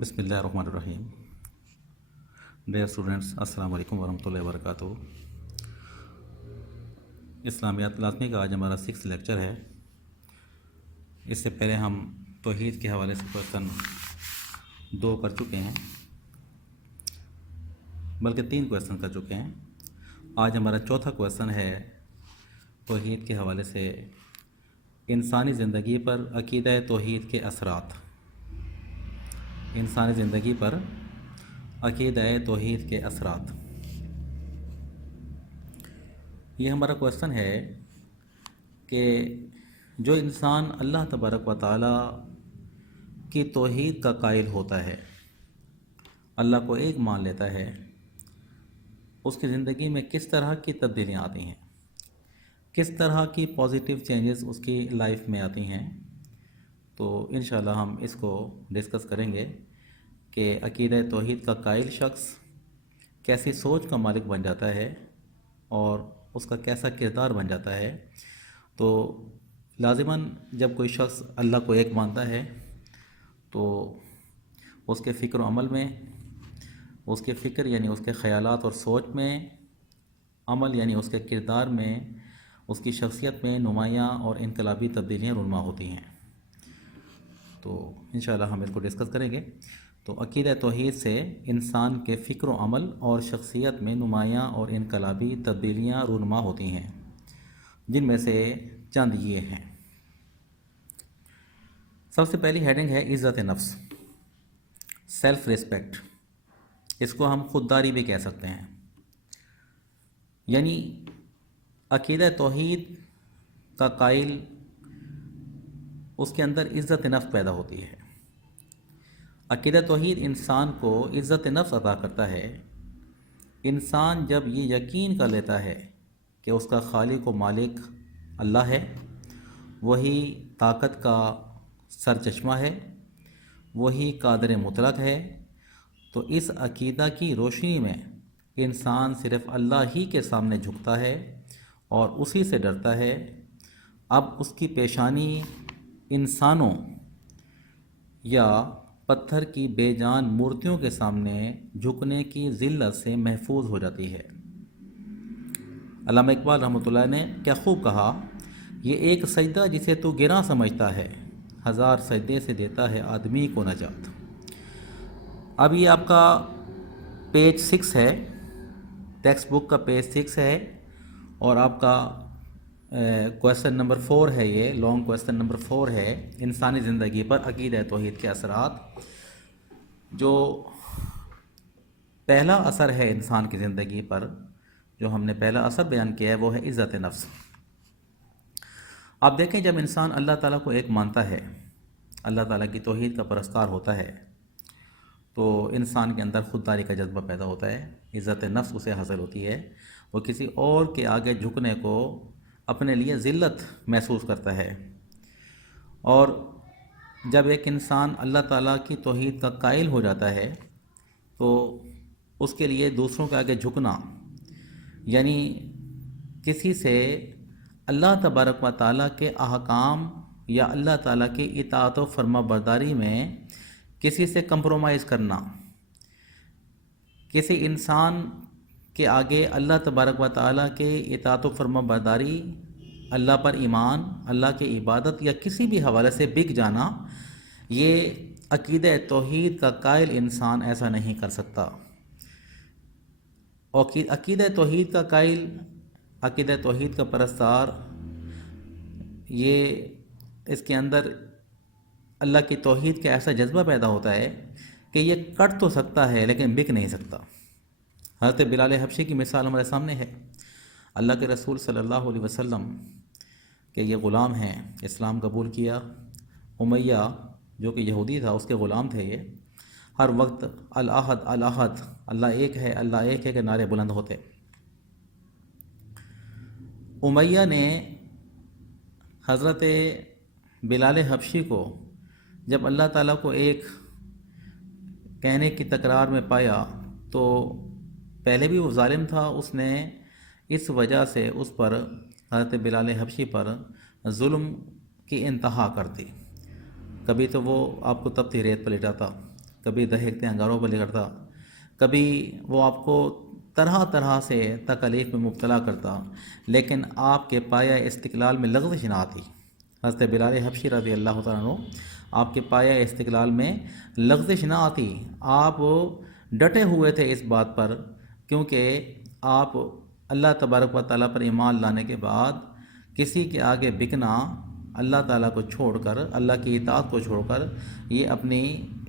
بسم اللہ الرحمن الرحیم. ڈیئر اسٹوڈنٹس، السلام علیکم ورحمۃ اللہ وبرکاتہ. اسلامیات لازمی کا آج ہمارا 6 لیکچر ہے. اس سے پہلے ہم توحید کے حوالے سے کویشچن 2 کر چکے ہیں، بلکہ 3 کویشچن کر چکے ہیں. آج ہمارا چوتھا کویشچن ہے توحید کے حوالے سے انسانی زندگی پر عقیدہ توحید کے اثرات. انسانی زندگی پر عقیدہ توحید کے اثرات. یہ ہمارا کویشچن ہے کہ جو انسان اللہ تبارک و تعالی کی توحید کا قائل ہوتا ہے، اللہ کو ایک مان لیتا ہے، اس کی زندگی میں کس طرح کی تبدیلیاں آتی ہیں، کس طرح کی پازیٹیو چینجز اس کی لائف میں آتی ہیں. تو انشاءاللہ ہم اس کو ڈسکس کریں گے کہ عقیدہ توحید کا قائل شخص کیسی سوچ کا مالک بن جاتا ہے اور اس کا کیسا کردار بن جاتا ہے. تو لازماً جب کوئی شخص اللہ کو ایک مانتا ہے تو اس کے فکر و عمل میں، اس کے فکر یعنی اس کے خیالات اور سوچ میں، عمل یعنی اس کے کردار میں، اس کی شخصیت میں نمایاں اور انقلابی تبدیلیاں رونما ہوتی ہیں. تو انشاءاللہ ہم اس کو ڈسکس کریں گے. تو عقیدہ توحید سے انسان کے فکر و عمل اور شخصیت میں نمایاں اور انقلابی تبدیلیاں رونما ہوتی ہیں، جن میں سے چند یہ ہیں. سب سے پہلی ہیڈنگ ہے عزت نفس، سیلف ریسپیکٹ. اس کو ہم خودداری بھی کہہ سکتے ہیں. یعنی عقیدہ توحید کا قائل، اس کے اندر عزت نفس پیدا ہوتی ہے. عقیدہ توحید انسان کو عزت نفس عطا کرتا ہے. انسان جب یہ یقین کر لیتا ہے کہ اس کا خالق و مالک اللہ ہے، وہی طاقت کا سرچشمہ ہے، وہی قادر مطلق ہے، تو اس عقیدہ کی روشنی میں انسان صرف اللہ ہی کے سامنے جھکتا ہے اور اسی سے ڈرتا ہے. اب اس کی پیشانی انسانوں یا پتھر کی بے جان مورتیوں کے سامنے جھکنے کی ذلت سے محفوظ ہو جاتی ہے. علامہ اقبال رحمۃ اللہ نے کیا خوب کہا، یہ ایک سجدہ جسے تو گراں سمجھتا ہے، ہزار سجدے سے دیتا ہے آدمی کو نجات. اب یہ آپ کا پیج 6 ہے، ٹیکسٹ بک کا پیج 6 ہے، اور آپ کا کویشچن نمبر 4 ہے. یہ لانگ کویشچن نمبر 4 ہے، انسانی زندگی پر عقیدہ توحید کے اثرات. جو پہلا اثر ہے انسان کی زندگی پر، جو ہم نے پہلا اثر بیان کیا ہے، وہ ہے عزت نفس. آپ دیکھیں، جب انسان اللہ تعالیٰ کو ایک مانتا ہے، اللہ تعالیٰ کی توحید کا پرستار ہوتا ہے، تو انسان کے اندر خودداری کا جذبہ پیدا ہوتا ہے، عزت نفس اسے حاصل ہوتی ہے. وہ کسی اور کے آگے جھکنے کو اپنے لیے ذلت محسوس کرتا ہے. اور جب ایک انسان اللہ تعالیٰ کی توحید کا قائل ہو جاتا ہے تو اس کے لیے دوسروں کے آگے جھکنا، یعنی کسی سے اللہ تبارک و تعالیٰ کے احکام یا اللہ تعالیٰ کی اطاعت و فرما برداری میں کسی سے کمپرومائز کرنا، کسی انسان کے آگے اللہ تبارک و تعالیٰ کے اطاعت و فرما برداری، اللہ پر ایمان، اللہ کی عبادت یا کسی بھی حوالے سے بک جانا، یہ عقیدہ توحید کا قائل انسان ایسا نہیں کر سکتا. اور عقیدہ توحید کا قائل، عقیدہ توحید کا پرستار، یہ اس کے اندر اللہ کی توحید کا ایسا جذبہ پیدا ہوتا ہے کہ یہ کٹ تو سکتا ہے لیکن بک نہیں سکتا. حضرت بلال حبشی کی مثال ہمارے سامنے ہے. اللہ کے رسول صلی اللہ علیہ وسلم کہ یہ غلام ہیں، اسلام قبول کیا. امیہ جو کہ یہودی تھا، اس کے غلام تھے. یہ ہر وقت الاحد الاحد، اللہ ایک ہے، اللہ ایک ہے کے نعرے بلند ہوتے. امیہ نے حضرت بلال حبشی کو جب اللہ تعالیٰ کو ایک کہنے کی تکرار میں پایا تو پہلے بھی وہ ظالم تھا، اس نے اس وجہ سے اس پر، حضرت بلال حبشی پر ظلم کی انتہا کر دی. کبھی تو وہ آپ کو تپتی ریت پہ لٹاتا، کبھی دہکتے انگاروں پر لے کرتا، کبھی وہ آپ کو طرح طرح سے تکالیف میں مبتلا کرتا، لیکن آپ کے پایہ استقلال میں لغزش نہ آتی۔ حضرت بلال حبشی رضی اللہ تعالیٰ عنہ، آپ کے پایہ استقلال میں لغزش نہ آتی، آپ ڈٹے ہوئے تھے اس بات پر، کیونکہ آپ اللہ تبارک و تعالیٰ پر ایمان لانے کے بعد کسی کے آگے بکنا، اللہ تعالیٰ کو چھوڑ کر، اللہ کی اطاعت کو چھوڑ کر، یہ اپنی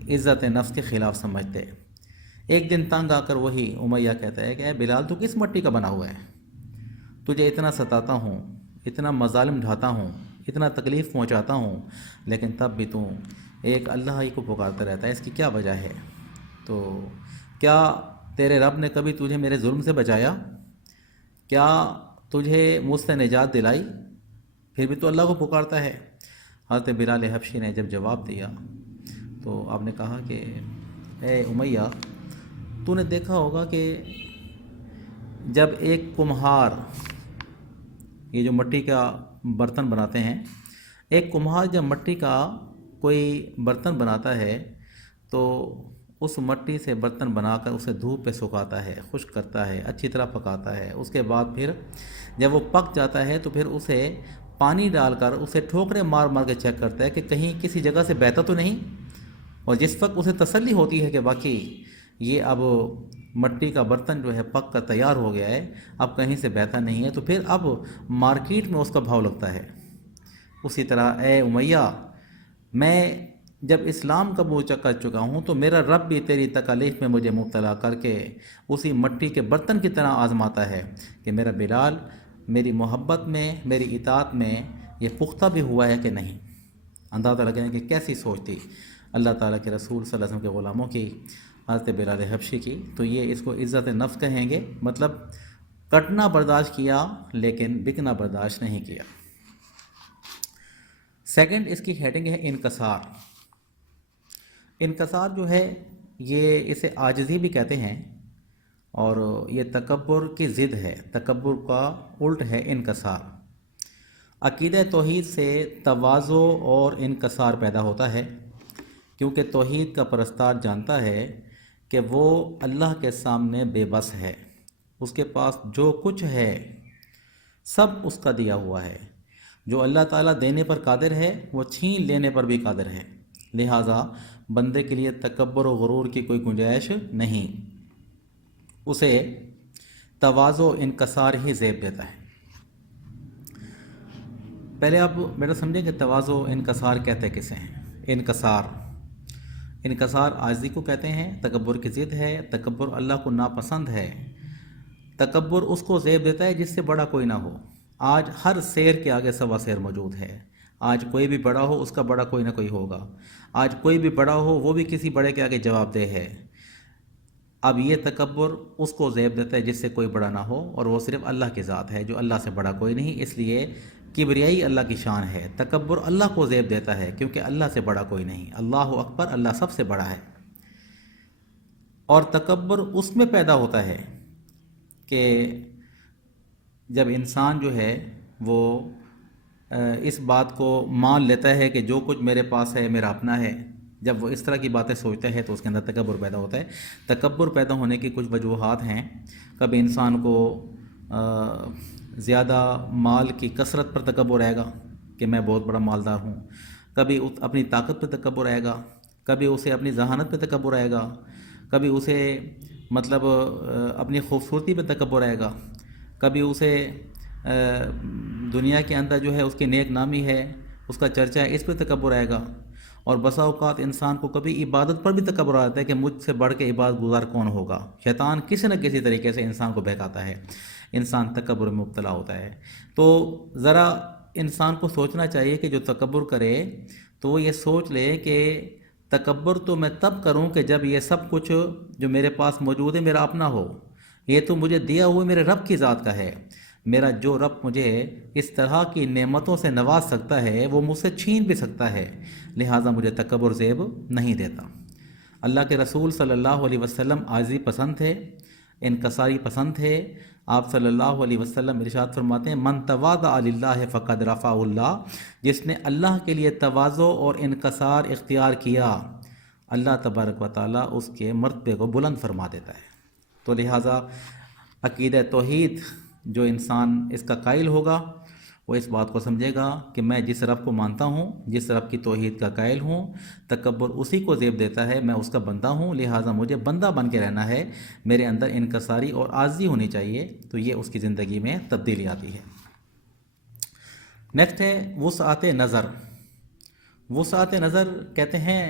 عزت نفس کے خلاف سمجھتے۔ ایک دن تنگ آ کر وہی امیہ کہتا ہے کہ اے بلال، تو کس مٹی کا بنا ہوا ہے؟ تجھے اتنا ستاتا ہوں، اتنا مظالم ڈھاتا ہوں، اتنا تکلیف پہنچاتا ہوں، لیکن تب بھی تو ایک اللہ ہی کو پکارتا رہتا ہے، اس کی کیا وجہ ہے؟ تو کیا تیرے رب نے کبھی تجھے میرے ظلم سے بچایا؟ کیا تجھے مجھ سے نجات دلائی؟ پھر بھی تو اللہ کو پکارتا ہے۔ حضرت بلال حبشی نے جب جواب دیا تو آپ نے کہا کہ اے امیہ، تو نے دیکھا ہوگا کہ جب ایک کمہار، یہ جو مٹی کا برتن بناتے ہیں، ایک کمہار جب مٹی کا کوئی برتن بناتا ہے تو اس مٹی سے برتن بنا کر اسے دھوپ پہ سکھاتا ہے، خشک کرتا ہے، اچھی طرح پکاتا ہے، اس کے بعد پھر جب وہ پک جاتا ہے تو پھر اسے پانی ڈال کر اسے ٹھوکریں مار مار کے چیک کرتا ہے کہ کہیں کسی جگہ سے بہتا تو نہیں، اور جس وقت اسے تسلی ہوتی ہے کہ واقعی یہ اب مٹی کا برتن جو ہے پک کر تیار ہو گیا ہے، اب کہیں سے بہتا نہیں ہے، تو پھر اب مارکیٹ میں اس کا بھاؤ لگتا ہے۔ اسی طرح اے امیہ، میں جب اسلام قبول کر چکا ہوں تو میرا رب بھی تیری تکالیف میں مجھے مبتلا کر کے اسی مٹی کے برتن کی طرح آزماتا ہے کہ میرا بلال میری محبت میں، میری اطاعت میں یہ پختہ بھی ہوا ہے کہ نہیں۔ اندازہ لگائیں کہ کیسی سوچ تھی اللہ تعالیٰ کے رسول صلی اللہ علیہ وسلم کے غلاموں کی، حضرت بلال حبشی کی۔ تو یہ اس کو عزت نفس کہیں گے، مطلب کٹنا برداشت کیا لیکن بکنا برداشت نہیں کیا۔ سیکنڈ اس کی ہیڈنگ ہے انکسار۔ انکسار جو ہے یہ اسے عاجزی بھی کہتے ہیں، اور یہ تکبر کی ضد ہے، تکبر کا الٹ ہے انکسار۔ عقیدہ توحید سے تواضع اور انکسار پیدا ہوتا ہے، کیونکہ توحید کا پرستار جانتا ہے کہ وہ اللہ کے سامنے بے بس ہے، اس کے پاس جو کچھ ہے سب اس کا دیا ہوا ہے، جو اللہ تعالیٰ دینے پر قادر ہے وہ چھین لینے پر بھی قادر ہے، لہٰذا بندے کے لیے تکبر و غرور کی کوئی گنجائش نہیں، اسے تواضع و انکسار ہی زیب دیتا ہے۔ پہلے آپ میرا سمجھیں کہ تواضع و انکسار کہتے کسے ہیں؟ انکسار عاجزی کو کہتے ہیں، تکبر کی ضد ہے، تکبر اللہ کو ناپسند ہے، تکبر اس کو زیب دیتا ہے جس سے بڑا کوئی نہ ہو۔ آج ہر شیر کے آگے سوا شیر موجود ہے، آج کوئی بھی بڑا ہو اس کا بڑا کوئی نہ کوئی ہوگا، آج کوئی بھی بڑا ہو وہ بھی کسی بڑے کے آگے جواب دہ ہے۔ اب یہ تکبر اس کو زیب دیتا ہے جس سے کوئی بڑا نہ ہو، اور وہ صرف اللہ کی ذات ہے جو اللہ سے بڑا کوئی نہیں، اس لیے کبریائی اللہ کی شان ہے۔ تکبر اللہ کو زیب دیتا ہے کیونکہ اللہ سے بڑا کوئی نہیں، اللہ اکبر، اللہ سب سے بڑا ہے۔ اور تکبر اس میں پیدا ہوتا ہے کہ جب انسان جو ہے وہ اس بات کو مان لیتا ہے کہ جو کچھ میرے پاس ہے میرا اپنا ہے، جب وہ اس طرح کی باتیں سوچتا ہے تو اس کے اندر تکبر پیدا ہوتا ہے۔ تکبر پیدا ہونے کی کچھ وجوہات ہیں، کبھی انسان کو زیادہ مال کی کثرت پر تکبر آئے گا کہ میں بہت بڑا مالدار ہوں، کبھی اپنی طاقت پہ تکبر آئے گا، کبھی اسے اپنی ذہانت پہ تکبر آئے گا، کبھی اسے مطلب اپنی خوبصورتی پہ تکبر آئے گا، کبھی اسے دنیا کے اندر جو ہے اس کی نیک نامی ہے، اس کا چرچا ہے، اس پہ تکبر آئے گا۔ اور بسا اوقات انسان کو کبھی عبادت پر بھی تکبر آتا ہے کہ مجھ سے بڑھ کے عبادت گزار کون ہوگا۔ شیطان کسی نہ کسی طریقے سے انسان کو بہکاتا ہے، انسان تکبر میں مبتلا ہوتا ہے۔ تو ذرا انسان کو سوچنا چاہیے کہ جو تکبر کرے تو وہ یہ سوچ لے کہ تکبر تو میں تب کروں کہ جب یہ سب کچھ جو میرے پاس موجود ہے میرا اپنا ہو، یہ تو مجھے دیا ہوا میرے رب کی ذات کا ہے، میرا جو رب مجھے اس طرح کی نعمتوں سے نواز سکتا ہے وہ مجھ سے چھین بھی سکتا ہے، لہٰذا مجھے تکبر زیب نہیں دیتا۔ اللہ کے رسول صلی اللہ علیہ وسلم عاجزی پسند تھے، انکساری پسند تھے۔ آپ صلی اللہ علیہ وسلم ارشاد فرماتے ہیں من تواضع للہ فقد رفعہ اللہ، جس نے اللہ کے لیے تواضع اور انکسار اختیار کیا اللہ تبارک و تعالیٰ اس کے مرتبے کو بلند فرما دیتا ہے۔ تو لہٰذا عقیدہ توحید جو انسان اس کا قائل ہوگا وہ اس بات کو سمجھے گا کہ میں جس رب کو مانتا ہوں، جس رب کی توحید کا قائل ہوں، تکبر اسی کو زیب دیتا ہے، میں اس کا بندہ ہوں، لہٰذا مجھے بندہ بن کے رہنا ہے، میرے اندر انکساری اور عاجزی ہونی چاہیے، تو یہ اس کی زندگی میں تبدیلی آتی ہے۔ نیکسٹ ہے وسعت نظر۔ وسعت نظر کہتے ہیں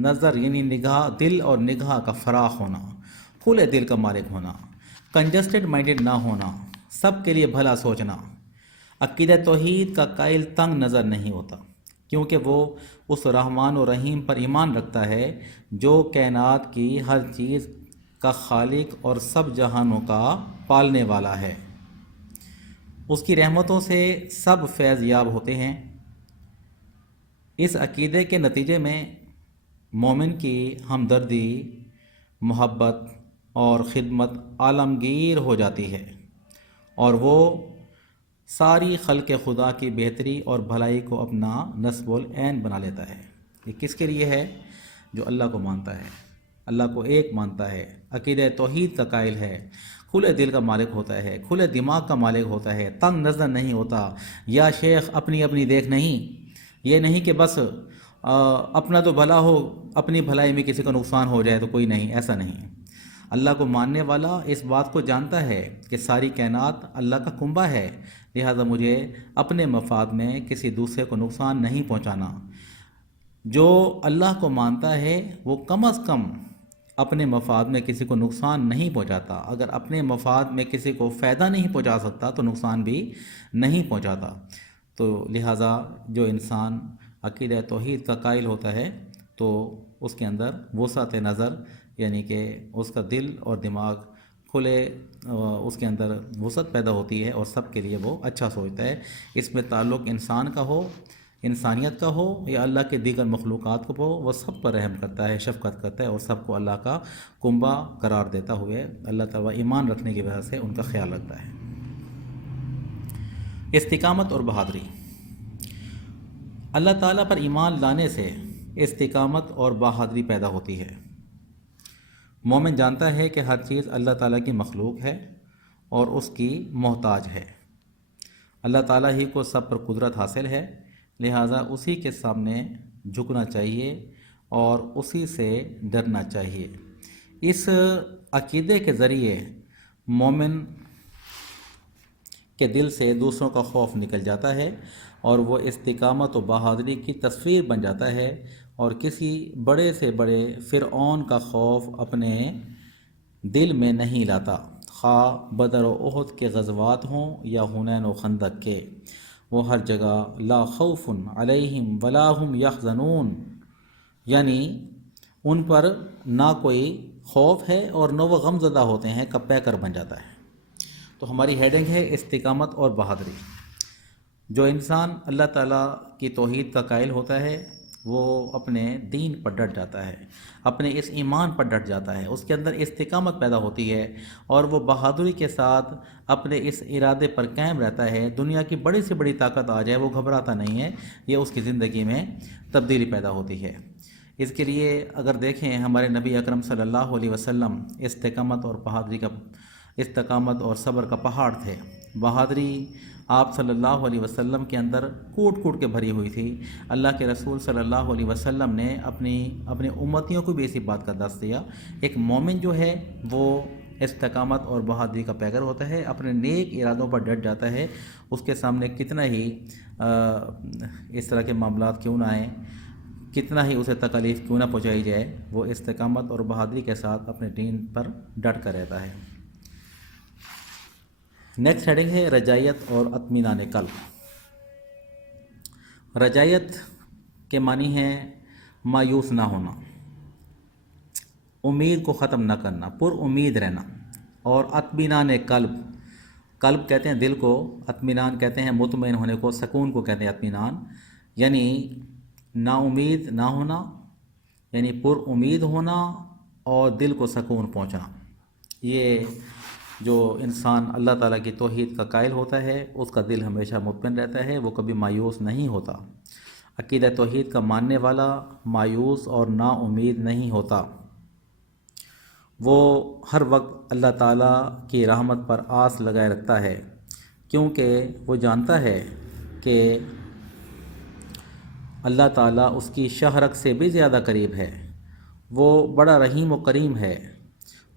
نظر یعنی نگاہ، دل اور نگاہ کا فراخ ہونا، کھلے دل کا مالک ہونا، کنجسٹڈ مائنڈڈ نہ ہونا، سب کے لیے بھلا سوچنا۔ عقیدہ توحید کا قائل تنگ نظر نہیں ہوتا، کیونکہ وہ اس رحمان و رحیم پر ایمان رکھتا ہے جو کائنات کی ہر چیز کا خالق اور سب جہانوں کا پالنے والا ہے۔ اس کی رحمتوں سے سب فیض یاب ہوتے ہیں۔ اس عقیدے کے نتیجے میں مومن کی ہمدردی، محبت اور خدمت عالمگیر ہو جاتی ہے، اور وہ ساری خلق خدا کی بہتری اور بھلائی کو اپنا نصب العین بنا لیتا ہے۔ یہ کس کے لیے ہے؟ جو اللہ کو مانتا ہے، اللہ کو ایک مانتا ہے، عقیدہ توحید کا قائل ہے، کھلے دل کا مالک ہوتا ہے، کھلے دماغ کا مالک ہوتا ہے، تنگ نظر نہیں ہوتا، یا شیخ اپنی اپنی دیکھ نہیں، یہ نہیں کہ بس اپنا تو بھلا ہو، اپنی بھلائی میں کسی کا نقصان ہو جائے تو کوئی نہیں، ایسا نہیں۔ اللہ کو ماننے والا اس بات کو جانتا ہے کہ ساری کائنات اللہ کا کنبہ ہے، لہذا مجھے اپنے مفاد میں کسی دوسرے کو نقصان نہیں پہنچانا۔ جو اللہ کو مانتا ہے وہ کم از کم اپنے مفاد میں کسی کو نقصان نہیں پہنچاتا، اگر اپنے مفاد میں کسی کو فائدہ نہیں پہنچا سکتا تو نقصان بھی نہیں پہنچاتا۔ تو لہٰذا جو انسان عقیدہ توحید کا قائل ہوتا ہے تو اس کے اندر وسعت نظر یعنی کہ اس کا دل اور دماغ کھلے، اس کے اندر وسعت پیدا ہوتی ہے اور سب کے لیے وہ اچھا سوچتا ہے۔ اس میں تعلق انسان کا ہو، انسانیت کا ہو، یا اللہ کے دیگر مخلوقات کو ہو، وہ سب پر رحم کرتا ہے، شفقت کرتا ہے اور سب کو اللہ کا کنبہ قرار دیتا ہوئے اللہ تعالیٰ ایمان رکھنے کی وجہ سے ان کا خیال رکھتا ہے۔ استقامت اور بہادری۔ اللہ تعالیٰ پر ایمان لانے سے استقامت اور بہادری پیدا ہوتی ہے۔ مومن جانتا ہے کہ ہر چیز اللہ تعالیٰ کی مخلوق ہے اور اس کی محتاج ہے۔ اللہ تعالیٰ ہی کو سب پر قدرت حاصل ہے، لہٰذا اسی کے سامنے جھکنا چاہیے اور اسی سے ڈرنا چاہیے۔ اس عقیدے کے ذریعے مومن کے دل سے دوسروں کا خوف نکل جاتا ہے اور وہ استقامت و بہادری کی تصویر بن جاتا ہے، اور کسی بڑے سے بڑے فرعون کا خوف اپنے دل میں نہیں لاتا، خواہ بدر و احد کے غزوات ہوں یا حنین و خندق کے، وہ ہر جگہ لا خوف علیہم ولا هم یحزنون، یعنی ان پر نہ کوئی خوف ہے اور نہ وہ غم زدہ ہوتے ہیں، کا پیکر بن جاتا ہے۔ تو ہماری ہیڈنگ ہے استقامت اور بہادری۔ جو انسان اللہ تعالیٰ کی توحید کا قائل ہوتا ہے وہ اپنے دین پر ڈٹ جاتا ہے، اپنے اس ایمان پر ڈٹ جاتا ہے، اس کے اندر استقامت پیدا ہوتی ہے اور وہ بہادری کے ساتھ اپنے اس ارادے پر قائم رہتا ہے۔ دنیا کی بڑی سے بڑی طاقت آ جائے وہ گھبراتا نہیں ہے، یہ اس کی زندگی میں تبدیلی پیدا ہوتی ہے۔ اس کے لیے اگر دیکھیں ہمارے نبی اکرم صلی اللہ علیہ وسلم استقامت اور بہادری کا، استقامت اور صبر کا پہاڑ تھے۔ بہادری آپ صلی اللہ علیہ وسلم کے اندر کوٹ کوٹ کے بھری ہوئی تھی۔ اللہ کے رسول صلی اللہ علیہ وسلم نے اپنے امتیوں کو بھی اسی بات کا درس دیا۔ ایک مومن جو ہے وہ استقامت اور بہادری کا پیکر ہوتا ہے، اپنے نیک ارادوں پر ڈٹ جاتا ہے، اس کے سامنے کتنا ہی اس طرح کے معاملات کیوں نہ آئیں، کتنا ہی اسے تکلیف کیوں نہ پہنچائی جائے، وہ استقامت اور بہادری کے ساتھ اپنے دین پر ڈٹ کر رہتا ہے۔ نیکسٹ ہیڈنگ ہے رجائیت اور اطمینان قلب۔ رجائیت کے معنی ہے مایوس نہ ہونا، امید کو ختم نہ کرنا، پر امید رہنا، اور اطمینان قلب، قلب کہتے ہیں دل کو، اطمینان کہتے ہیں مطمئن ہونے کو، سکون کو کہتے ہیں اطمینان، یعنی نا امید نہ ہونا، یعنی پر امید ہونا اور دل کو سکون پہنچنا۔ یہ جو انسان اللہ تعالیٰ کی توحید کا قائل ہوتا ہے اس کا دل ہمیشہ مطمئن رہتا ہے، وہ کبھی مایوس نہیں ہوتا۔ عقیدہ توحید کا ماننے والا مایوس اور نا امید نہیں ہوتا، وہ ہر وقت اللہ تعالیٰ کی رحمت پر آس لگائے رکھتا ہے، کیونکہ وہ جانتا ہے کہ اللہ تعالیٰ اس کی شہرک سے بھی زیادہ قریب ہے، وہ بڑا رحیم و کریم ہے،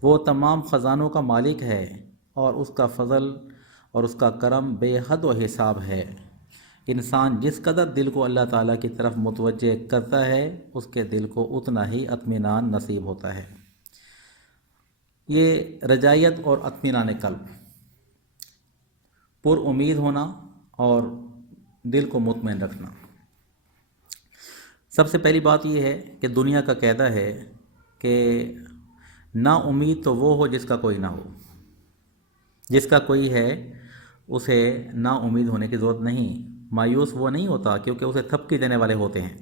وہ تمام خزانوں کا مالک ہے، اور اس کا فضل اور اس کا کرم بے حد و حساب ہے۔ انسان جس قدر دل کو اللہ تعالیٰ کی طرف متوجہ کرتا ہے، اس کے دل کو اتنا ہی اطمینان نصیب ہوتا ہے۔ یہ رجائیت اور اطمینان قلب، پر امید ہونا اور دل کو مطمئن رکھنا۔ سب سے پہلی بات یہ ہے کہ دنیا کا قاعدہ ہے کہ نا امید تو وہ ہو جس کا کوئی نہ ہو، جس کا کوئی ہے اسے نا امید ہونے کی ضرورت نہیں۔ مایوس وہ نہیں ہوتا کیونکہ اسے تھپکی دینے والے ہوتے ہیں۔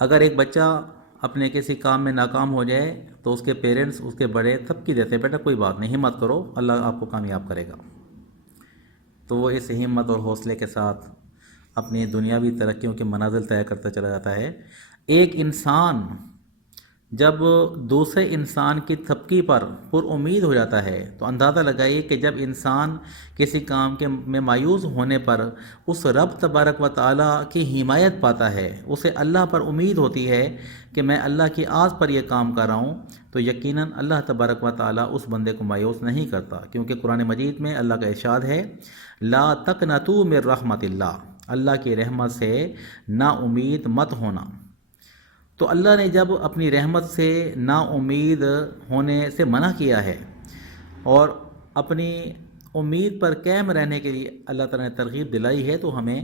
اگر ایک بچہ اپنے کسی کام میں ناکام ہو جائے تو اس کے پیرنٹس، اس کے بڑے تھپکی دیتے ہیں، بیٹا کوئی بات نہیں، ہمت کرو، اللہ آپ کو کامیاب کرے گا۔ تو وہ اس ہمت اور حوصلے کے ساتھ اپنی دنیاوی ترقیوں کے منازل طے کرتا چلا جاتا ہے۔ ایک انسان جب دوسرے انسان کی تھپکی پر پر امید ہو جاتا ہے تو اندازہ لگائیے کہ جب انسان کسی کام میں مایوس ہونے پر اس رب تبارک و تعالیٰ کی حمایت پاتا ہے، اسے اللہ پر امید ہوتی ہے کہ میں اللہ کی آس پر یہ کام کر رہا ہوں، تو یقیناً اللہ تبارک و تعالیٰ اس بندے کو مایوس نہیں کرتا، کیونکہ قرآن مجید میں اللہ کا ارشاد ہے لا تقنطوا من رحمت اللہ، اللہ کی رحمت سے نا امید مت ہونا۔ تو اللہ نے جب اپنی رحمت سے نا امید ہونے سے منع کیا ہے اور اپنی امید پر قائم رہنے کے لیے اللہ تعالیٰ نے ترغیب دلائی ہے، تو ہمیں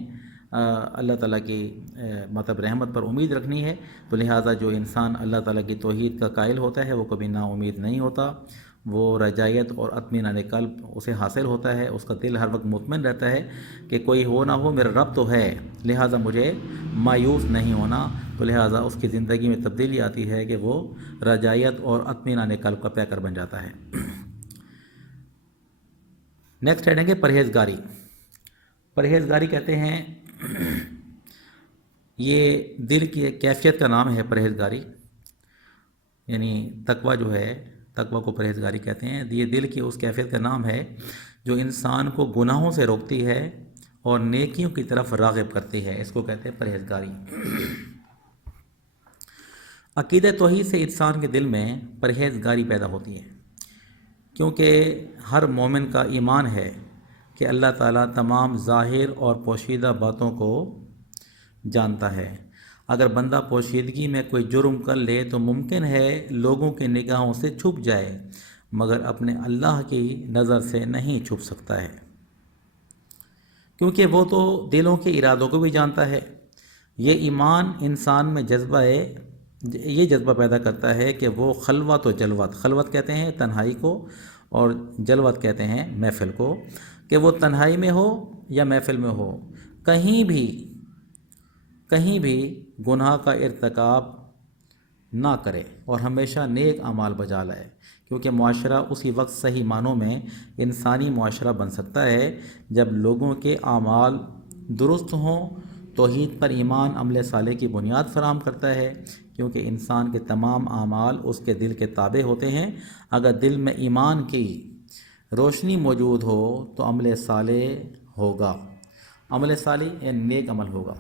اللہ تعالیٰ کی مطلب رحمت پر امید رکھنی ہے۔ تو لہٰذا جو انسان اللہ تعالیٰ کی توحید کا قائل ہوتا ہے وہ کبھی نا امید نہیں ہوتا، وہ رجائیت اور اطمینان قلب اسے حاصل ہوتا ہے، اس کا دل ہر وقت مطمئن رہتا ہے کہ کوئی ہو نہ ہو میرا رب تو ہے، لہٰذا مجھے مایوس نہیں ہونا۔ تو لہٰذا اس کی زندگی میں تبدیلی آتی ہے کہ وہ رجائیت اور اطمینان قلب کا پیکر بن جاتا ہے۔ نیکسٹ ہیڈنگ ہے پرہیزگاری۔ پرہیزگاری کہتے ہیں یہ دل کی ایک کیفیت کا نام ہے پرہیزگاری، یعنی تقویٰ جو ہے، تقویٰ کو پرہیزگاری کہتے ہیں۔ یہ دل کی اس کیفیت کا نام ہے جو انسان کو گناہوں سے روکتی ہے اور نیکیوں کی طرف راغب کرتی ہے، اس کو کہتے ہیں پرہیزگاری۔ عقیدہ توحید سے انسان کے دل میں پرہیزگاری پیدا ہوتی ہے، کیونکہ ہر مومن کا ایمان ہے کہ اللہ تعالیٰ تمام ظاہر اور پوشیدہ باتوں کو جانتا ہے۔ اگر بندہ پوشیدگی میں کوئی جرم کر لے تو ممکن ہے لوگوں کی نگاہوں سے چھپ جائے، مگر اپنے اللہ کی نظر سے نہیں چھپ سکتا ہے، کیونکہ وہ تو دلوں کے ارادوں کو بھی جانتا ہے۔ یہ ایمان انسان میں یہ جذبہ پیدا کرتا ہے کہ وہ خلوت و جلوت، خلوت کہتے ہیں تنہائی کو اور جلوت کہتے ہیں محفل کو، کہ وہ تنہائی میں ہو یا محفل میں ہو، کہیں بھی گناہ کا ارتکاب نہ کرے اور ہمیشہ نیک اعمال بجا لائے، کیونکہ معاشرہ اسی وقت صحیح معنوں میں انسانی معاشرہ بن سکتا ہے جب لوگوں کے اعمال درست ہوں۔ توحید پر ایمان عمل صالح کی بنیاد فراہم کرتا ہے، کیونکہ انسان کے تمام اعمال اس کے دل کے تابع ہوتے ہیں۔ اگر دل میں ایمان کی روشنی موجود ہو تو عمل صالح ہوگا، عمل صالح یعنی نیک عمل ہوگا۔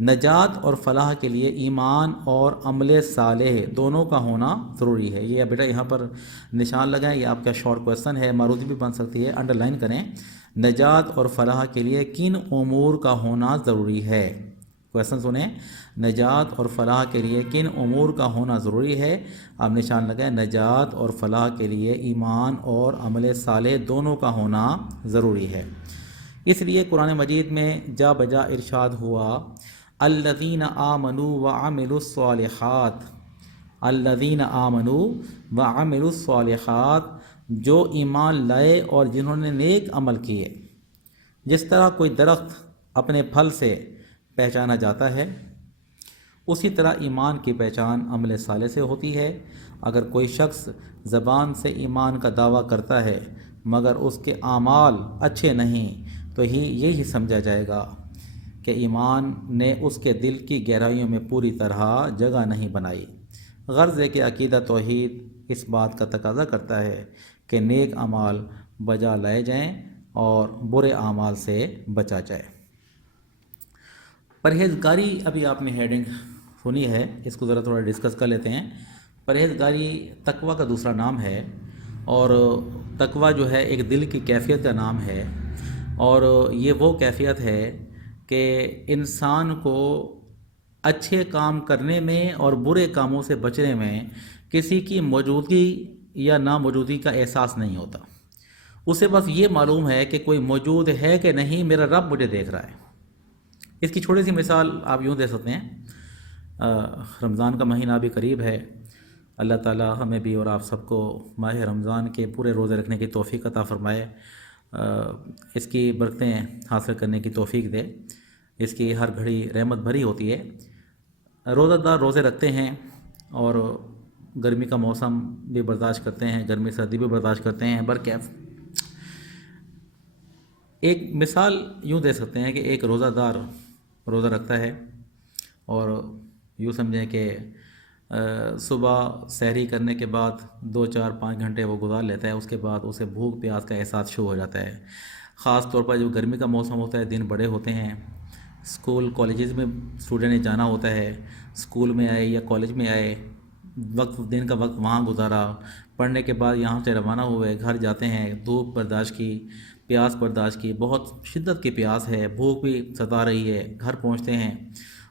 نجات اور فلاح کے لیے ایمان اور عمل صالح دونوں کا ہونا ضروری ہے۔ یہ بیٹا یہاں پر نشان لگائیں، یہ آپ کا شارٹ کویسچن ہے، معروضی بھی بن سکتی ہے، انڈر لائن کریں۔ نجات اور فلاح کے لیے کن امور کا ہونا ضروری ہے؟ کویسچن سنیں، نجات اور فلاح کے لیے کن امور کا ہونا ضروری ہے؟ آپ نشان لگائیں، نجات اور فلاح کے لیے ایمان اور عمل صالح دونوں کا ہونا ضروری ہے۔ اس لیے قرآن مجید میں جا بجا ارشاد ہوا الذین آمنوا وعملوا الصالحات، الذین آمنوا وعملوا الصالحات، جو ایمان لائے اور جنہوں نے نیک عمل کیے۔ جس طرح کوئی درخت اپنے پھل سے پہچانا جاتا ہے، اسی طرح ایمان کی پہچان عمل صالح سے ہوتی ہے۔ اگر کوئی شخص زبان سے ایمان کا دعویٰ کرتا ہے مگر اس کے اعمال اچھے نہیں تو یہی سمجھا جائے گا کہ ایمان نے اس کے دل کی گہرائیوں میں پوری طرح جگہ نہیں بنائی۔ غرض ہے کہ عقیدہ توحید اس بات کا تقاضا کرتا ہے کہ نیک اعمال بجا لائے جائیں اور برے اعمال سے بچا جائے۔ پرہیزگاری، ابھی آپ نے ہیڈنگ سنی ہے، اس کو ذرا تھوڑا ڈسکس کر لیتے ہیں۔ پرہیزگاری تقویٰ کا دوسرا نام ہے، اور تقویٰ جو ہے ایک دل کی کیفیت کا نام ہے، اور یہ وہ کیفیت ہے کہ انسان کو اچھے کام کرنے میں اور برے کاموں سے بچنے میں کسی کی موجودگی یا ناموجودگی کا احساس نہیں ہوتا۔ اسے بس یہ معلوم ہے کہ کوئی موجود ہے کہ نہیں، میرا رب مجھے دیکھ رہا ہے۔ اس کی چھوٹی سی مثال آپ یوں دے سکتے ہیں، رمضان کا مہینہ بھی قریب ہے۔ اللہ تعالی ہمیں بھی اور آپ سب کو ماہ رمضان کے پورے روزے رکھنے کی توفیق عطا فرمائے، اس کی برکتیں حاصل کرنے کی توفیق دے۔ اس کی ہر گھڑی رحمت بھری ہوتی ہے۔ روزہ دار روزے رکھتے ہیں اور گرمی کا موسم بھی برداشت کرتے ہیں، گرمی سردی بھی برداشت کرتے ہیں برکیف۔ ایک مثال یوں دے سکتے ہیں کہ ایک روزہ دار روزہ رکھتا ہے اور یوں سمجھیں کہ صبح سحری کرنے کے بعد 2 4 5 گھنٹے وہ گزار لیتا ہے، اس کے بعد اسے بھوک پیاس کا احساس شروع ہو جاتا ہے۔ خاص طور پر جب گرمی کا موسم ہوتا ہے، دن بڑے ہوتے ہیں، اسکول کالجز میں اسٹوڈنٹ نے جانا ہوتا ہے، اسکول میں آئے یا کالج میں آئے، دن کا وقت وہاں گزارا، پڑھنے کے بعد یہاں سے روانہ ہوئے، گھر جاتے ہیں، دھوپ برداشت کی، پیاس برداشت کی، بہت شدت کی پیاس ہے، بھوک بھی ستا رہی ہے، گھر پہنچتے ہیں،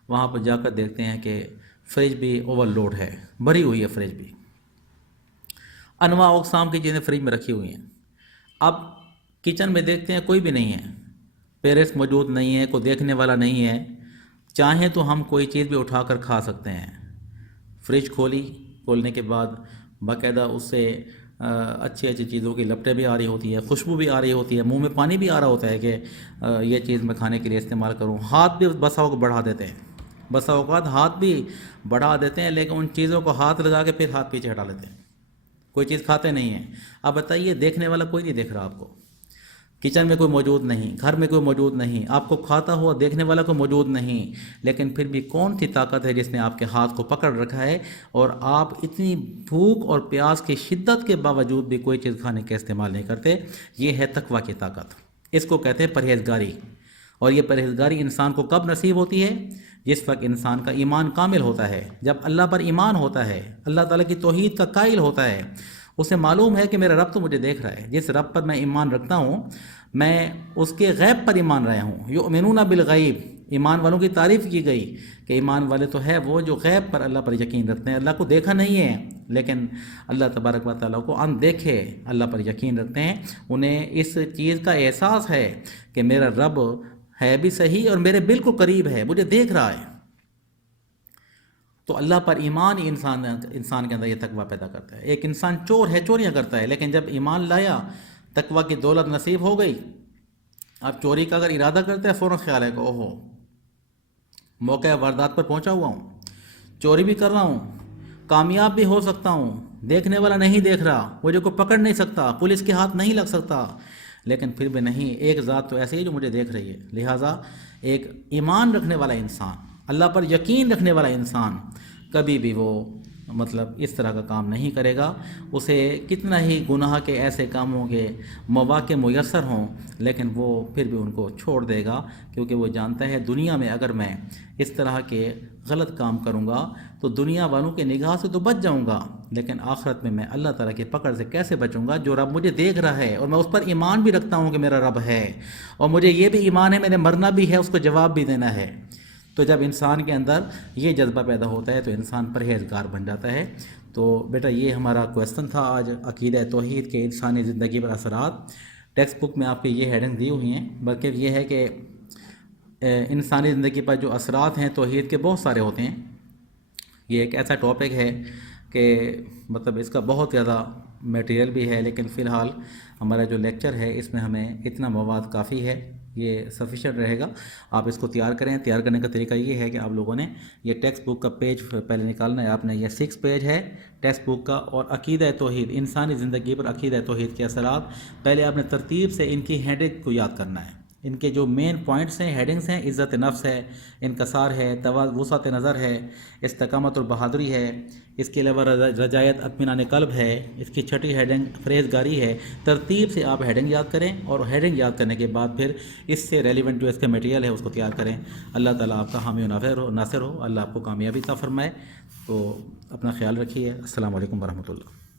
وہاں پر جا کر دیکھتے ہیں کہ فریج بھی اوور لوڈ ہے، بھری ہوئی ہے فریج بھی، انواع اقسام کی چیزیں فریج میں رکھی ہوئی ہیں۔ اب کچن میں دیکھتے ہیں کوئی بھی نہیں ہے، پیرنٹس موجود نہیں ہے، کوئی دیکھنے والا نہیں ہے، چاہیں تو ہم کوئی چیز بھی اٹھا کر کھا سکتے ہیں۔ فریج کھولنے کے بعد باقاعدہ اس سے اچھی اچھی چیزوں کی لپٹیں بھی آ رہی ہوتی ہے، خوشبو بھی آ رہی ہوتی ہے، منہ میں پانی بھی آ رہا ہوتا ہے کہ یہ چیز میں کھانے کے لیے استعمال کروں۔ ہاتھ بھی بسا اوقات بڑھا دیتے ہیں، بسا اوقات ہاتھ بھی بڑھا دیتے ہیں، لیکن ان چیزوں کو ہاتھ لگا کے پھر ہاتھ پیچھے ہٹا لیتے ہیں، کوئی چیز کھاتے نہیں ہیں۔ اب بتائیے، دیکھنے والا کوئی نہیں دیکھ رہا آپ کو، کچن میں کوئی موجود نہیں، گھر میں کوئی موجود نہیں، آپ کو کھاتا ہوا دیکھنے والا کوئی موجود نہیں، لیکن پھر بھی کون سی طاقت ہے جس نے آپ کے ہاتھ کو پکڑ رکھا ہے اور آپ اتنی بھوک اور پیاس کی شدت کے باوجود بھی کوئی چیز کھانے کا استعمال نہیں کرتے؟ یہ ہے تقویٰ کی طاقت، اس کو کہتے ہیں پرہیزگاری۔ اور یہ پرہیزگاری انسان کو کب نصیب ہوتی ہے؟ جس وقت انسان کا ایمان کامل ہوتا ہے، جب اللہ پر ایمان ہوتا ہے، اللہ تعالیٰ کی توحید کا قائل ہوتا ہے، اسے معلوم ہے کہ میرا رب تو مجھے دیکھ رہا ہے، جس رب پر میں ایمان رکھتا ہوں میں اس کے غیب پر ایمان رہا ہوں۔ یؤمنون بالغیب، ایمان والوں کی تعریف کی گئی کہ ایمان والے تو ہے وہ جو غیب پر اللہ پر یقین رکھتے ہیں، اللہ کو دیکھا نہیں ہے لیکن اللہ تبارک و تعالیٰ کو ان دیکھے اللہ پر یقین رکھتے ہیں، انہیں اس چیز کا احساس ہے کہ میرا رب ہے بھی صحیح اور میرے بالکل قریب ہے، مجھے دیکھ رہا ہے۔ تو اللہ پر ایمان ہی انسان کے اندر یہ تقویٰ پیدا کرتا ہے۔ ایک انسان چور ہے، چوریاں کرتا ہے، لیکن جب ایمان لایا، تقویٰ کی دولت نصیب ہو گئی، اب چوری کا اگر ارادہ کرتا ہے فوراً خیال ہے کہ اوہو موقع واردات پر پہنچا ہوا ہوں، چوری بھی کر رہا ہوں، کامیاب بھی ہو سکتا ہوں، دیکھنے والا نہیں دیکھ رہا، مجھے کوئی پکڑ نہیں سکتا، پولیس کے ہاتھ نہیں لگ سکتا، لیکن پھر بھی نہیں، ایک ذات تو ایسی ہے جو مجھے دیکھ رہی ہے۔ لہٰذا ایک ایمان رکھنے والا انسان، اللہ پر یقین رکھنے والا انسان کبھی بھی وہ اس طرح کا کام نہیں کرے گا، اسے کتنا ہی گناہ کے ایسے کاموں کے مواقع میسر ہوں لیکن وہ پھر بھی ان کو چھوڑ دے گا، کیونکہ وہ جانتا ہے دنیا میں اگر میں اس طرح کے غلط کام کروں گا تو دنیا والوں کے نگاہ سے تو بچ جاؤں گا، لیکن آخرت میں اللہ تعالیٰ کی پکڑ سے کیسے بچوں گا؟ جو رب مجھے دیکھ رہا ہے اور میں اس پر ایمان بھی رکھتا ہوں کہ میرا رب ہے، اور مجھے یہ بھی ایمان ہے میں نے مرنا بھی ہے، اس کو جواب بھی دینا ہے۔ تو جب انسان کے اندر یہ جذبہ پیدا ہوتا ہے تو انسان پرہیزگار بن جاتا ہے۔ تو بیٹا یہ ہمارا کویسچن تھا آج، عقیدہ توحید کے انسانی زندگی پر اثرات۔ ٹیکسٹ بک میں آپ کے یہ ہیڈنگ دی ہوئی ہیں، بلکہ یہ ہے کہ انسانی زندگی پر جو اثرات ہیں توحید کے بہت سارے ہوتے ہیں۔ یہ ایک ایسا ٹاپک ہے کہ اس کا بہت زیادہ میٹیریل بھی ہے، لیکن فی الحال ہمارا جو لیکچر ہے اس میں ہمیں اتنا مواد کافی ہے، یہ سفیشینٹ رہے گا۔ آپ اس کو تیار کریں، تیار کرنے کا طریقہ یہ ہے کہ آپ لوگوں نے یہ ٹیکسٹ بک کا پیج پہلے نکالنا ہے، آپ نے یہ 6 پیج ہے ٹیکسٹ بک کا، اور عقیدہ توحید، انسانی زندگی پر عقیدہ توحید کے اثرات، پہلے آپ نے ترتیب سے ان کی ہیڈنگ کو یاد کرنا ہے۔ ان کے جو مین پوائنٹس ہیں، ہیڈنگس ہیں، عزت نفس ہے، انکسار ہے، وسعت نظر ہے، استقامت اور بہادری ہے، اس کے علاوہ رجایت اطمینان قلب ہے، اس کی چھٹی ہیڈنگ پرہیزگاری ہے۔ ترتیب سے آپ ہیڈنگ یاد کریں، اور ہیڈنگ یاد کرنے کے بعد پھر اس سے ریلیونٹ جو اس کا میٹیریل ہے اس کو تیار کریں۔ اللہ تعالیٰ آپ کا حامی و ناصر ہو، اللہ آپ کو کامیابی عطا فرمائے۔ تو اپنا خیال رکھیے۔ السلام علیکم ورحمۃ اللہ۔